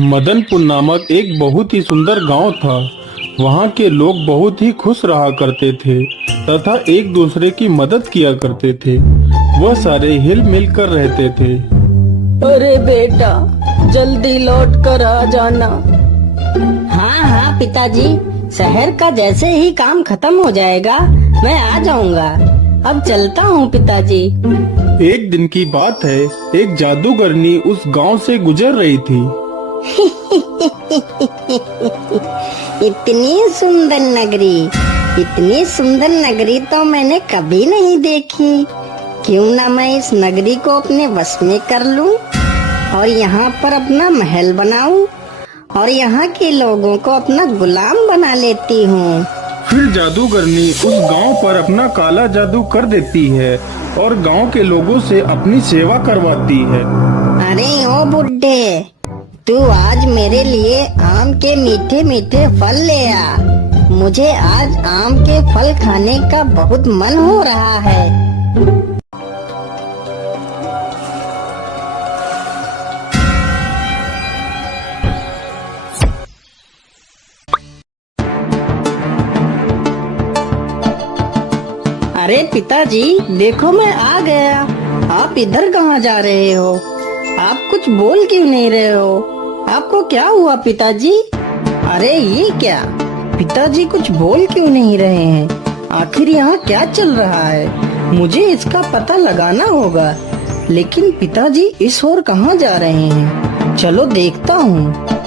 मदनपुर नामक एक बहुत ही सुंदर गांव था। वहां के लोग बहुत ही खुश रहा करते थे तथा एक दूसरे की मदद किया करते थे। वह सारे हिल मिल कर रहते थे। अरे बेटा, जल्दी लौट कर आ जाना। हाँ हाँ पिताजी, शहर का जैसे ही काम खत्म हो जाएगा मैं आ जाऊंगा। अब चलता हूँ पिताजी। एक दिन की बात है, एक जादूगरनी उस गांव से गुजर रही थी। इतनी सुंदर नगरी तो मैंने कभी नहीं देखी। क्यों ना मैं इस नगरी को अपने वश में कर लूं और यहाँ पर अपना महल बनाऊं और यहाँ के लोगों को अपना गुलाम बना लेती हूँ। फिर जादूगरनी उस गांव पर अपना काला जादू कर देती है और गांव के लोगों से अपनी सेवा करवाती है। अरे ओ बुड्ढे, तू आज मेरे लिए आम के मीठे मीठे फल ले आ। मुझे आज आम के फल खाने का बहुत मन हो रहा है। अरे पिताजी, देखो मैं आ गया। आप इधर कहाँ जा रहे हो? आप कुछ बोल क्यों नहीं रहे हो? आपको क्या हुआ पिताजी? अरे ये क्या, पिताजी कुछ बोल क्यों नहीं रहे हैं? आखिर यहाँ क्या चल रहा है? मुझे इसका पता लगाना होगा। लेकिन पिताजी इस ओर कहाँ जा रहे हैं? चलो देखता हूँ।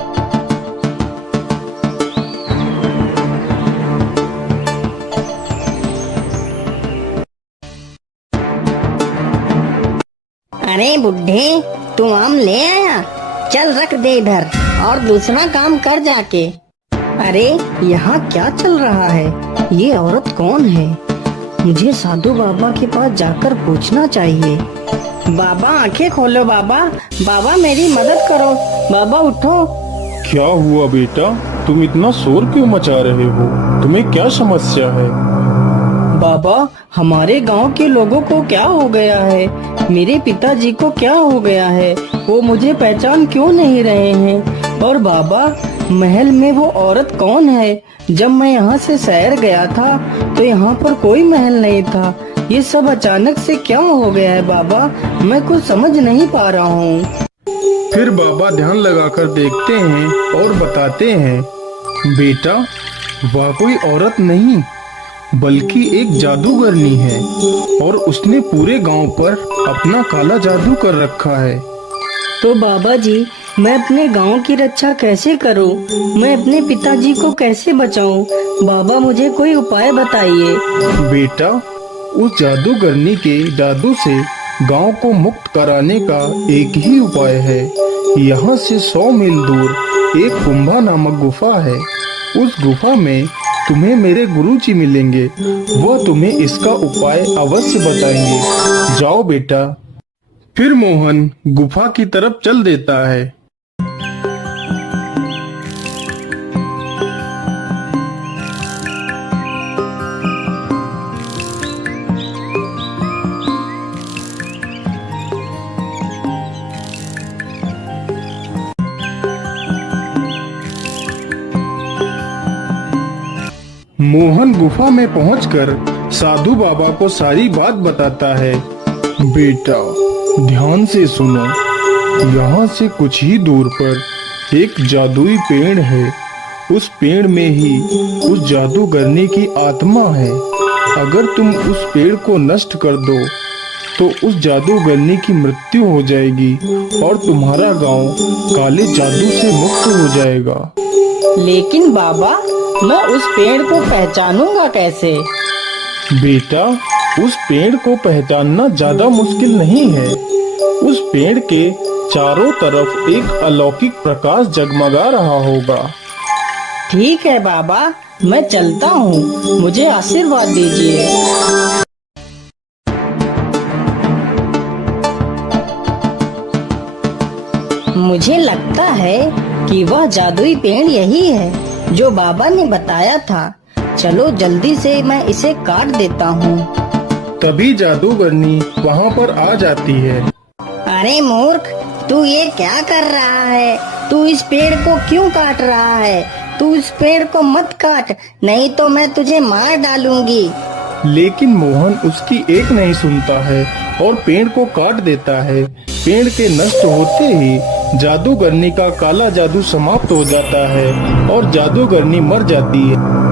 अरे बुड्ढे, तू आम ले आया? चल रख दे इधर और दूसरा काम कर जाके। अरे यहाँ क्या चल रहा है? ये औरत कौन है? मुझे साधु बाबा के पास जाकर पूछना चाहिए। बाबा आंखें खोलो बाबा, बाबा मेरी मदद करो, बाबा उठो। क्या हुआ बेटा, तुम इतना शोर क्यों मचा रहे हो? तुम्हें क्या समस्या है? बाबा, हमारे गांव के लोगों को क्या हो गया है? मेरे पिताजी को क्या हो गया है? वो मुझे पहचान क्यों नहीं रहे हैं? और बाबा, महल में वो औरत कौन है? जब मैं यहाँ से शहर गया था तो यहाँ पर कोई महल नहीं था। ये सब अचानक से क्या हो गया है बाबा? मैं कुछ समझ नहीं पा रहा हूँ। फिर बाबा ध्यान लगाकर देखते हैं और बताते हैं, बेटा वह कोई औरत नहीं बल्कि एक जादूगरनी है और उसने पूरे गांव पर अपना काला जादू कर रखा है। तो बाबा जी, मैं अपने गांव की रक्षा कैसे करूं? मैं अपने पिताजी को कैसे बचाऊं? बाबा मुझे कोई उपाय बताइए। बेटा, उस जादूगरनी के जादू से गांव को मुक्त कराने का एक ही उपाय है। यहाँ से 100 मील दूर एक कुंभा नामक गुफा है। उस गुफा में तुम्हें मेरे गुरुजी मिलेंगे। वह तुम्हें इसका उपाय अवश्य बताएंगे। जाओ बेटा। फिर मोहन गुफा की तरफ चल देता है। मोहन गुफा में पहुंचकर साधु बाबा को सारी बात बताता है। बेटा ध्यान से सुनो, यहाँ से कुछ ही दूर पर एक जादुई पेड़ है। उस पेड़ में ही उस जादूगरनी की आत्मा है। अगर तुम उस पेड़ को नष्ट कर दो तो उस जादूगरनी की मृत्यु हो जाएगी और तुम्हारा गांव काले जादू से मुक्त हो जाएगा। लेकिन बाबा, मैं उस पेड़ को पहचानूंगा कैसे? बेटा, उस पेड़ को पहचानना ज्यादा मुश्किल नहीं है। उस पेड़ के चारों तरफ एक अलौकिक प्रकाश जगमगा रहा होगा। ठीक है बाबा, मैं चलता हूँ। मुझे आशीर्वाद दीजिए। मुझे लगता है कि वह जादुई पेड़ यही है जो बाबा ने बताया था। चलो जल्दी से मैं इसे काट देता हूँ। तभी जादूगरनी वहाँ पर आ जाती है। अरे मूर्ख, तू ये क्या कर रहा है? तू इस पेड़ को क्यों काट रहा है? तू इस पेड़ को मत काट, नहीं तो मैं तुझे मार डालूंगी। लेकिन मोहन उसकी एक नहीं सुनता है और पेड़ को काट देता है। पेड़ के नष्ट होते ही जादूगरनी का काला जादू समाप्त हो जाता है और जादूगरनी मर जाती है।